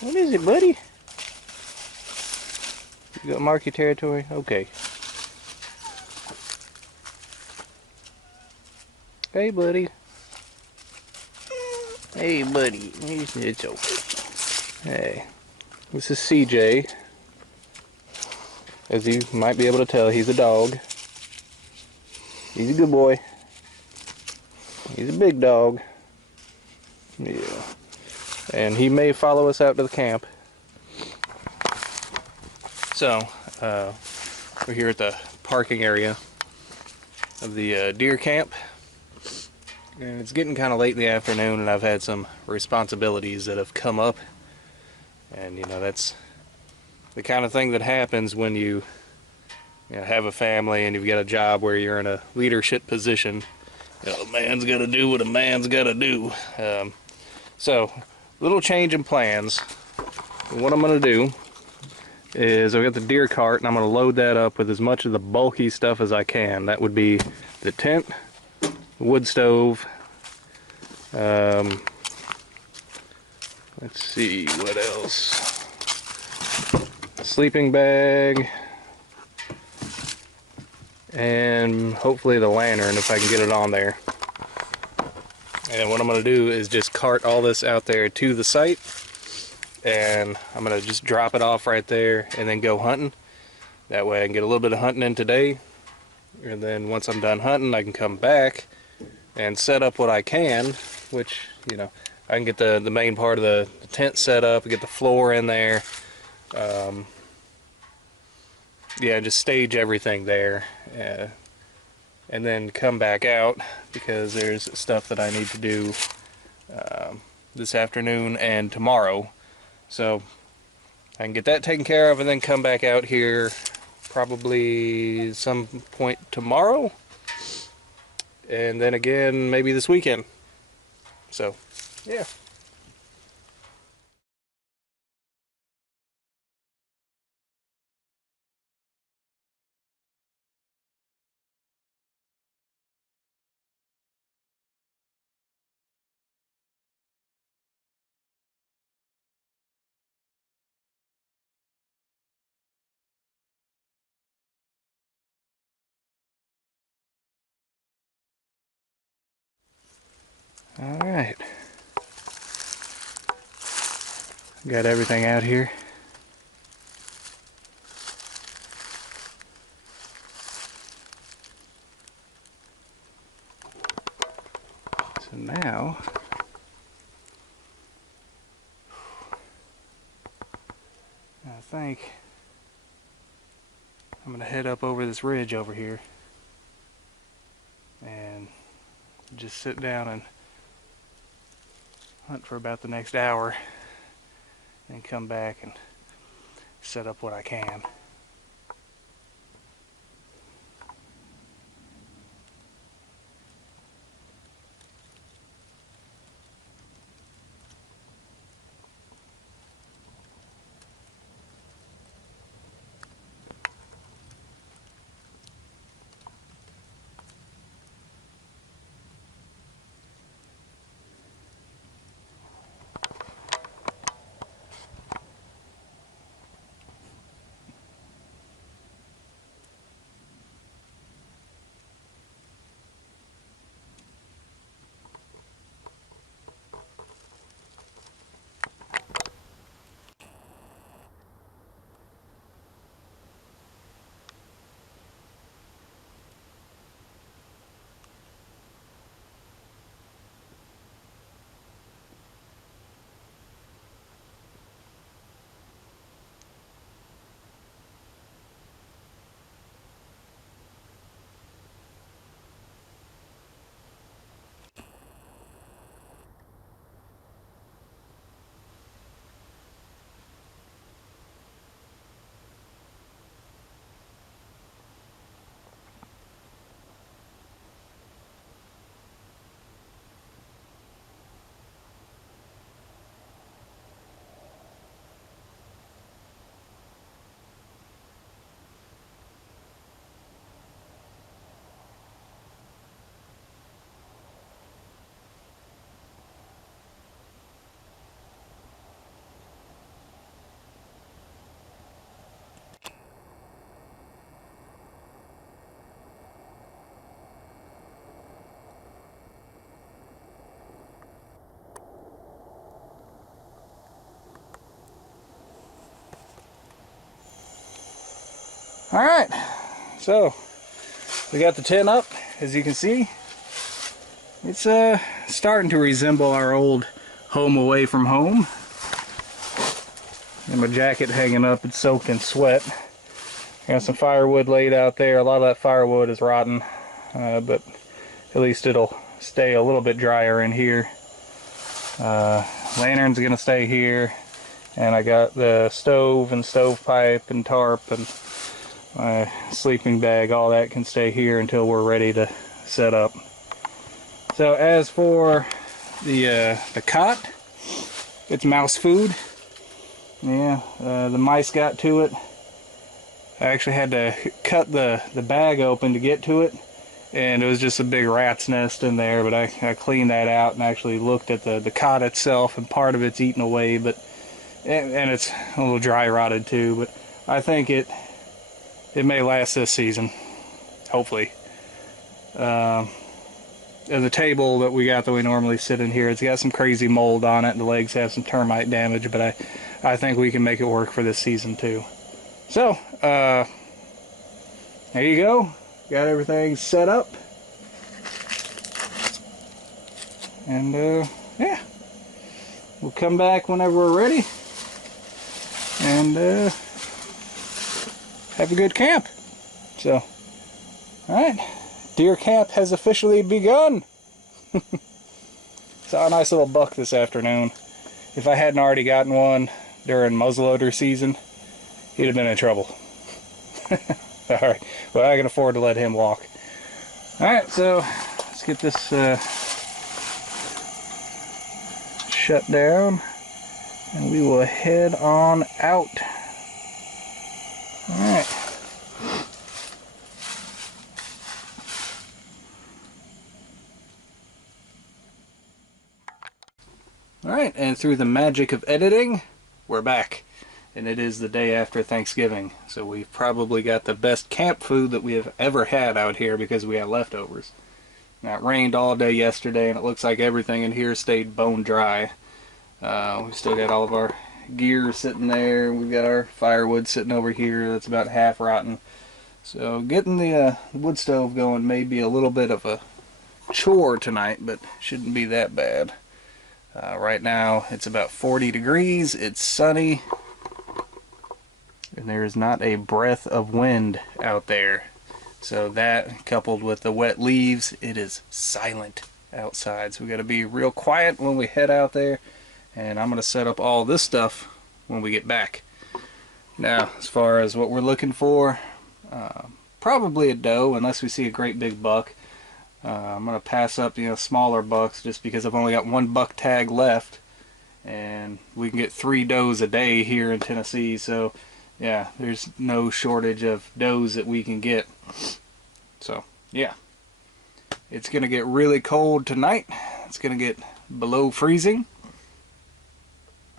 What is it, buddy? You got mark your territory? Okay. Hey, buddy. Hey, buddy. It's okay. Hey. This is CJ. As you might be able to tell, he's a dog. He's a good boy. He's a big dog. Yeah. And he may follow us out to the camp. So, we're here at the parking area of the deer camp. And it's getting kind of late in the afternoon, and I've had some responsibilities that have come up. And, you know, that's the kind of thing that happens when you have a family and you've got a job where you're in a leadership position. You know, a man's got to do what a man's got to do. So, little change in plans. What I'm going to do is I've got the deer cart, and I'm going to load that up with as much of the bulky stuff as I can. That would be the tent, wood stove, let's see, what else? Sleeping bag, and hopefully the lantern if I can get it on there. And what I'm going to do is just cart all this out there to the site, and I'm going to just drop it off right there and then go hunting. That way I can get a little bit of hunting in today, and then once I'm done hunting I can come back and set up what I can, which, you know, I can get the main part of the tent set up, get the floor in there, yeah, just stage everything there, and then come back out because there's stuff that I need to do this afternoon and tomorrow. So I can get that taken care of and then come back out here probably some point tomorrow, and then again maybe this weekend. So yeah. All right. Got everything out here. So now I think I'm gonna head up over this ridge over here and just sit down and hunt for about the next hour and come back and set up what I can. Alright, so we got the tent up, as you can see. It's starting to resemble our old home away from home. And my jacket hanging up, it's soaked in sweat. Got some firewood laid out there. A lot of that firewood is rotten, but at least it'll stay a little bit drier in here. Lantern's gonna stay here, and I got the stove and stovepipe and tarp and my sleeping bag. All that can stay here until we're ready to set up. So as for the cot, it's mouse food. Yeah, the mice got to it. I actually had to cut the bag open to get to it, and it was just a big rat's nest in there, but I cleaned that out and actually looked at the cot itself, and part of it's eaten away, but and it's a little dry rotted too, but I think it may last this season, hopefully. The table that we got that we normally sit in here, it's got some crazy mold on it, and the legs have some termite damage, but I think we can make it work for this season too. So, there you go. Got everything set up. And, yeah. We'll come back whenever we're ready. And, have a good camp. So, alright. Deer camp has officially begun. Saw a nice little buck this afternoon. If I hadn't already gotten one during muzzleloader season, he'd have been in trouble. Alright, well, I can afford to let him walk. Alright, so let's get this shut down, and we will head on out. Alright. Alright, and through the magic of editing, we're back. And it is the day after Thanksgiving, so we've probably got the best camp food that we have ever had out here because we had leftovers. Now, it rained all day yesterday, and it looks like everything in here stayed bone dry. We still got all of our gear sitting there. We've got our firewood sitting over here that's about half rotten. So getting the wood stove going may be a little bit of a chore tonight, but shouldn't be that bad. Right now it's about 40 degrees, it's sunny, and there is not a breath of wind out there. So that, coupled with the wet leaves, it is silent outside. So we got to be real quiet when we head out there, and I'm going to set up all this stuff when we get back. Now, as far as what we're looking for, probably a doe, unless we see a great big buck. I'm going to pass up, smaller bucks just because I've only got one buck tag left, and we can get 3 does a day here in Tennessee, so yeah, there's no shortage of does that we can get. So yeah, it's going to get really cold tonight. It's going to get below freezing.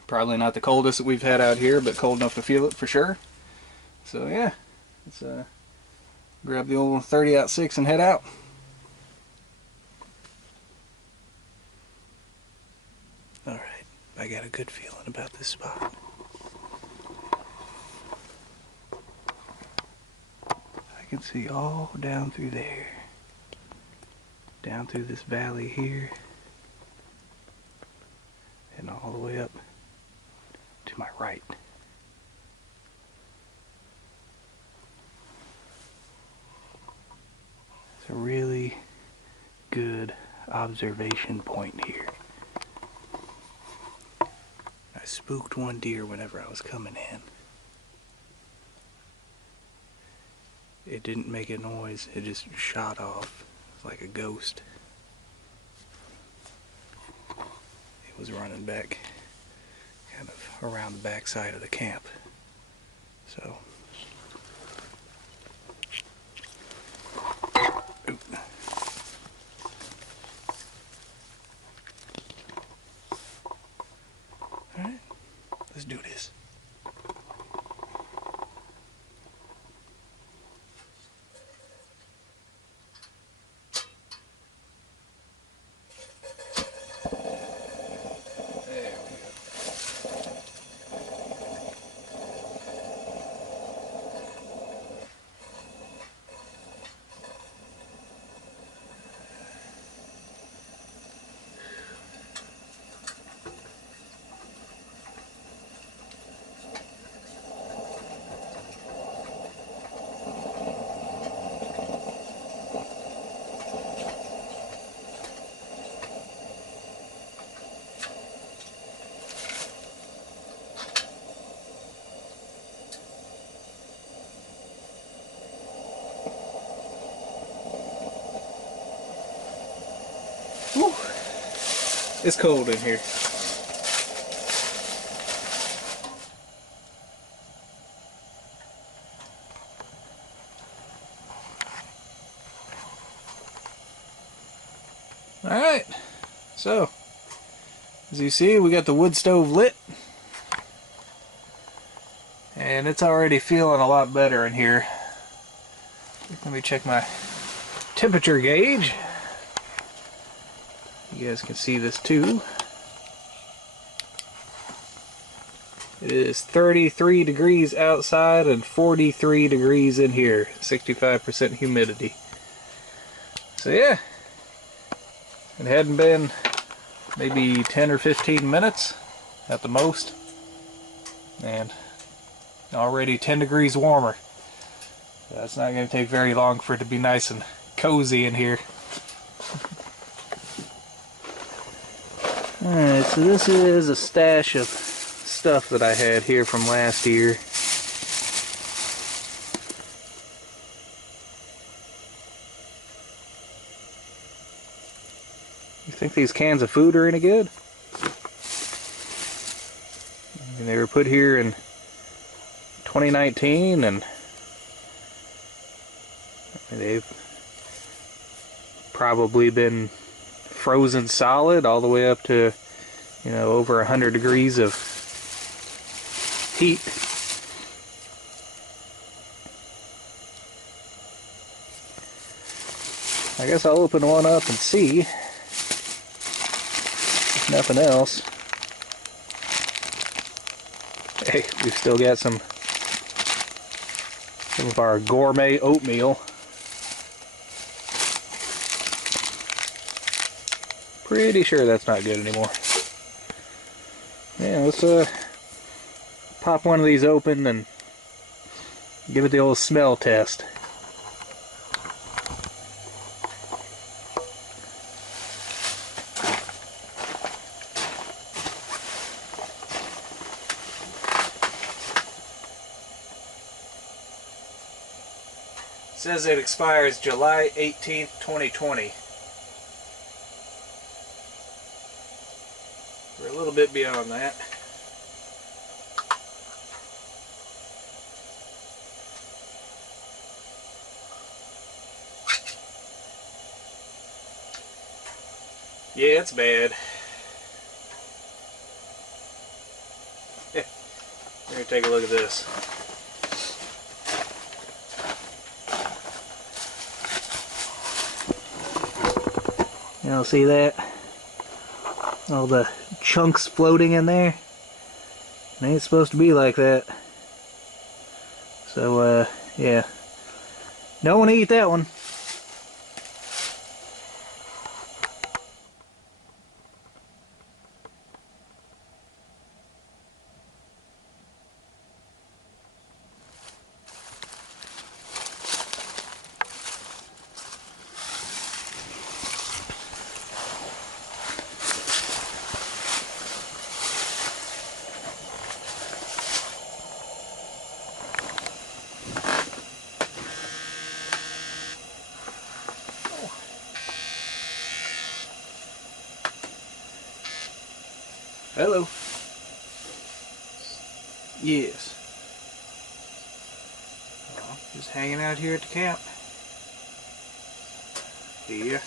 Probably not the coldest that we've had out here, but cold enough to feel it for sure. So yeah, let's grab the old 30-06 and head out. Alright, I got a good feeling about this spot. I can see all down through there. Down through this valley here. And all the way up to my right. It's a really good observation point here. I spooked one deer whenever I was coming in. It didn't make a noise, it just shot off like a ghost. It was running back kind of around the back side of the camp. So alright, let's do this. It's cold in here. Alright, so as you see, we got the wood stove lit, and it's already feeling a lot better in here. Let me check my temperature gauge. You guys can see this too. It is 33 degrees outside and 43 degrees in here, 65% humidity. So yeah, it hadn't been maybe 10 or 15 minutes at the most, and already 10 degrees warmer. That's not going to take very long for it to be nice and cozy in here. Alright, so this is a stash of stuff that I had here from last year. You think these cans of food are any good? I mean, they were put here in 2019 and they've probably been frozen solid all the way up to, you know, over 100 degrees of heat. I guess I'll open one up and see. If nothing else. Hey, we've still got some of our gourmet oatmeal. Pretty sure that's not good anymore. Yeah, let's pop one of these open and give it the old smell test. It says it expires July 18th, 2020. We're a little bit beyond that. Yeah, it's bad. We're gonna take a look at this. Y'all see that? All the chunks floating in there. It ain't supposed to be like that. So, yeah. Don't want to eat that one. Hello. Yes. Oh, just hanging out here at the camp. Yeah.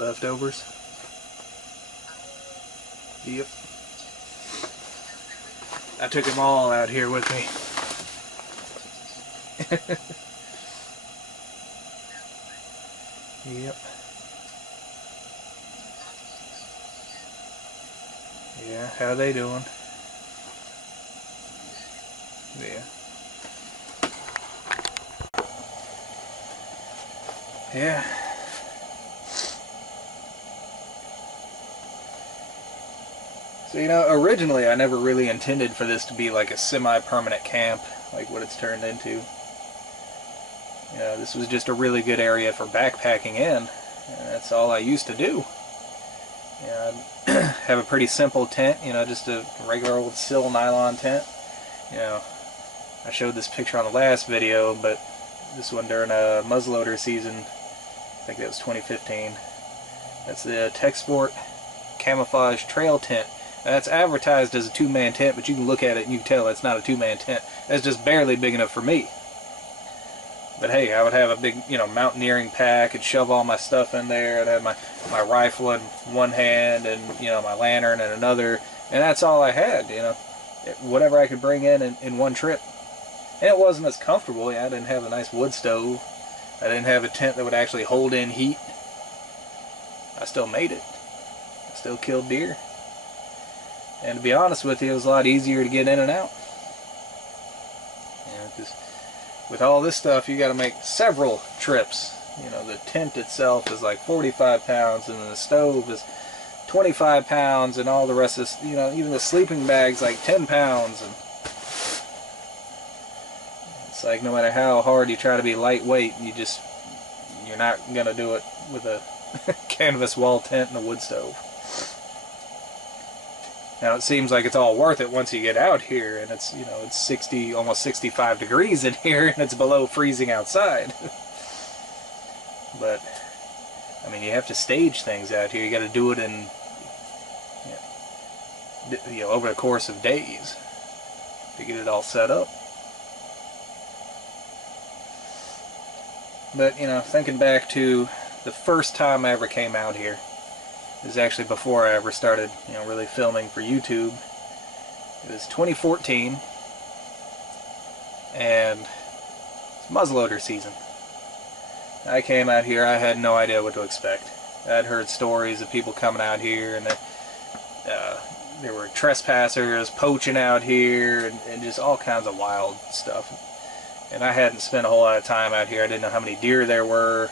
Leftovers. Yep. I took them all out here with me. Yep. Yeah, how they doing? Yeah. Yeah. So, you know, originally I never really intended for this to be like a semi-permanent camp, like what it's turned into. You know, this was just a really good area for backpacking in, and that's all I used to do. You know, I'd have a pretty simple tent, you know, just a regular old sill nylon tent. You know, I showed this picture on the last video, but this one during a muzzleloader season, think that was 2015. That's the Tech Sport Camouflage Trail Tent. Now, that's advertised as a 2-man tent, but you can look at it and you can tell that's not a 2-man tent. That's just barely big enough for me. But hey, I would have a big, mountaineering pack and shove all my stuff in there. I'd have my rifle in one hand and, my lantern in another. And that's all I had, whatever I could bring in one trip. And it wasn't as comfortable. I didn't have a nice wood stove. I didn't have a tent that would actually hold in heat. I still made it. I still killed deer. And to be honest with you, it was a lot easier to get in and out. Because with all this stuff, you got to make several trips. The tent itself is like 45 pounds, and then the stove is 25 pounds, and all the rest is, even the sleeping bag's like 10 pounds. And it's like no matter how hard you try to be lightweight, you're not going to do it with a canvas wall tent and a wood stove. Now it seems like it's all worth it once you get out here, and it's it's 60, almost 65 degrees in here, and it's below freezing outside. But I mean, you have to stage things out here. You got to do it in over the course of days to get it all set up. But thinking back to the first time I ever came out here, it was actually before I ever started, really filming for YouTube. It was 2014, and it's muzzleloader season. I came out here, I had no idea what to expect. I'd heard stories of people coming out here, and there were trespassers poaching out here, and just all kinds of wild stuff. And I hadn't spent a whole lot of time out here. I didn't know how many deer there were.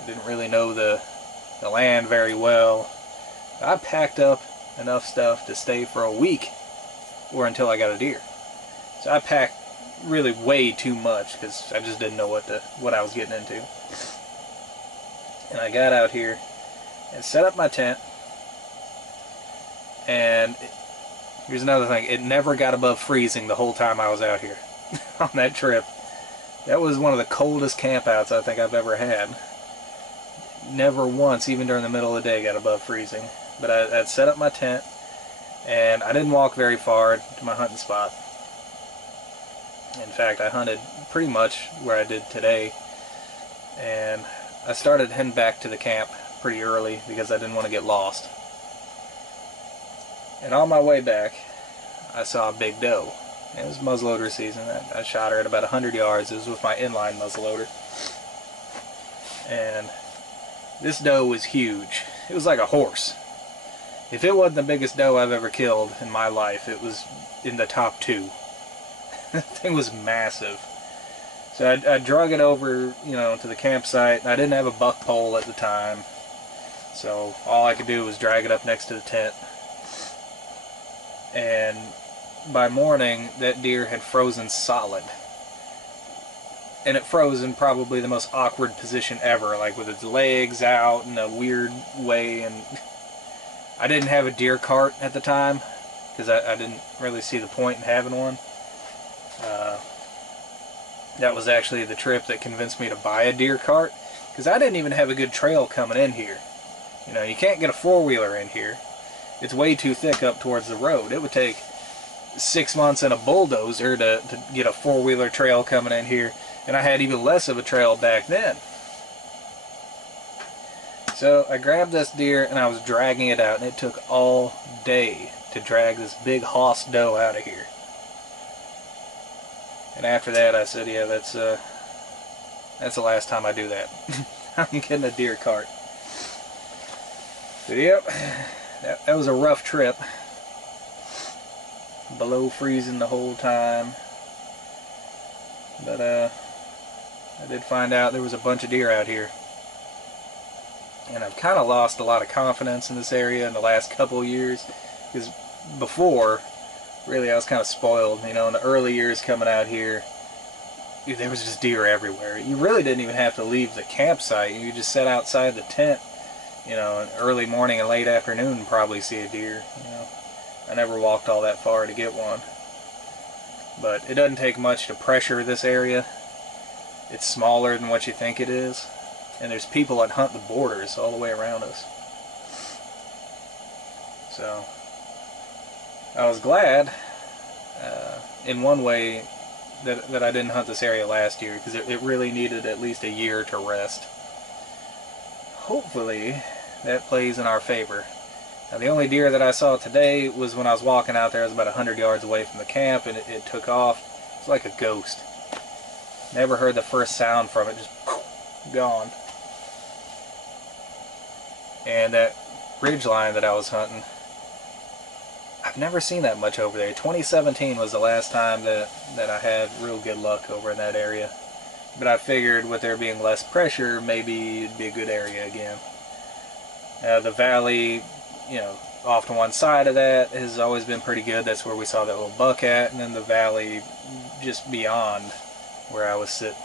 I didn't really know the land very well. I packed up enough stuff to stay for a week or until I got a deer. So I packed really way too much because I just didn't know what I was getting into. And I got out here and set up my tent, and here's another thing, it never got above freezing the whole time I was out here on that trip. That was one of the coldest campouts I think I've ever had. Never once, even during the middle of the day, got above freezing. But I'd set up my tent, and I didn't walk very far to my hunting spot. In fact, I hunted pretty much where I did today, and I started heading back to the camp pretty early because I didn't want to get lost. And on my way back, I saw a big doe. It was muzzleloader season. I shot her at about 100 yards. It was with my inline muzzleloader. And this doe was huge. It was like a horse. If it wasn't the biggest doe I've ever killed in my life, it was in the top 2. That thing was massive. So I drug it over, to the campsite. I didn't have a buck pole at the time, so all I could do was drag it up next to the tent. And by morning, that deer had frozen solid. And it froze in probably the most awkward position ever, like with its legs out in a weird way. And I didn't have a deer cart at the time because I didn't really see the point in having one. That was actually the trip that convinced me to buy a deer cart, because I didn't even have a good trail coming in here. You can't get a four-wheeler in here. It's way too thick up towards the road. It would take 6 months and a bulldozer to get a four-wheeler trail coming in here, and I had even less of a trail back then. So I grabbed this deer and I was dragging it out, and it took all day to drag this big hoss doe out of here. And after that I said, yeah, that's the last time I do that. I'm getting a deer cart. So yep, that was a rough trip. Below freezing the whole time. But I did find out there was a bunch of deer out here. And I've kind of lost a lot of confidence in this area in the last couple of years. Because before, really I was kind of spoiled. In the early years coming out here, there was just deer everywhere. You really didn't even have to leave the campsite. You just sit outside the tent, early morning and late afternoon and probably see a deer. I never walked all that far to get one. But it doesn't take much to pressure this area. It's smaller than what you think it is. and there's people that hunt the borders all the way around us. So I was glad in one way that I didn't hunt this area last year, because it really needed at least a year to rest. Hopefully that plays in our favor. Now, the only deer that I saw today was when I was walking out there. I was about 100 yards away from the camp, and it took off. It's like a ghost. Never heard the first sound from it, just gone. And that ridge line that I was hunting, I've never seen that much over there. 2017 was the last time that I had real good luck over in that area. But I figured with there being less pressure, maybe it'd be a good area again. The valley, you know, off to one side of that has always been pretty good. That's where we saw that little buck at. And then the valley just beyond where I was sitting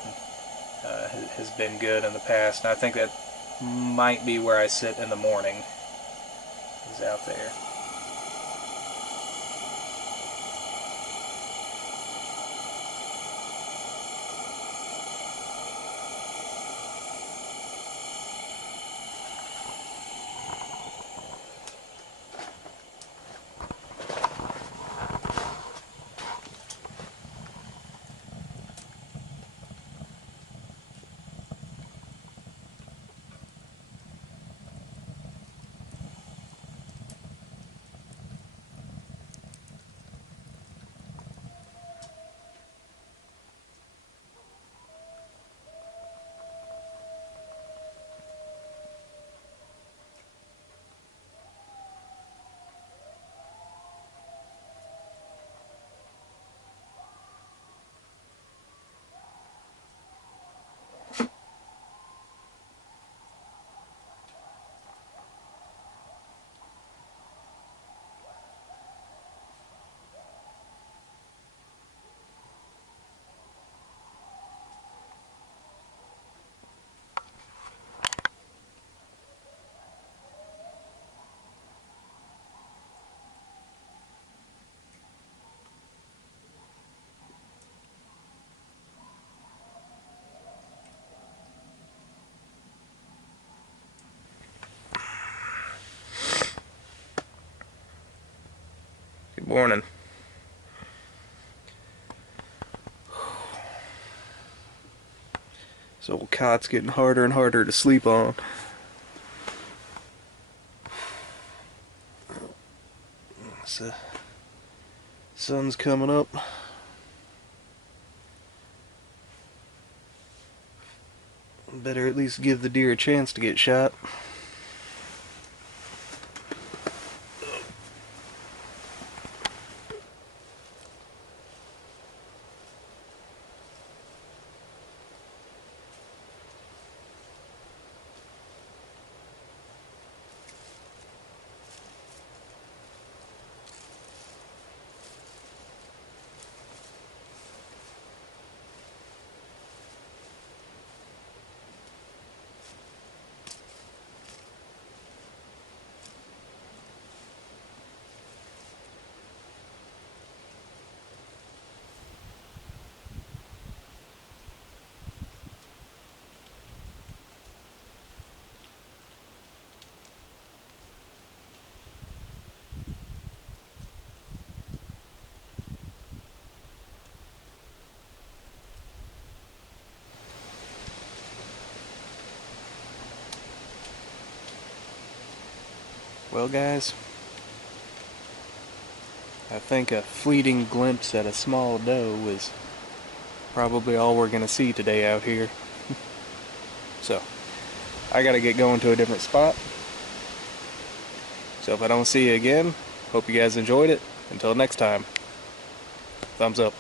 has been good in the past. And I think that might be where I sit in the morning, is out there. Good morning. This old cot's getting harder and harder to sleep on. So, sun's coming up. Better at least give the deer a chance to get shot. Well, guys, I think a fleeting glimpse at a small doe is probably all we're gonna see today out here. So, I gotta get going to a different spot. So if I don't see you again, hope you guys enjoyed it. Until next time, thumbs up.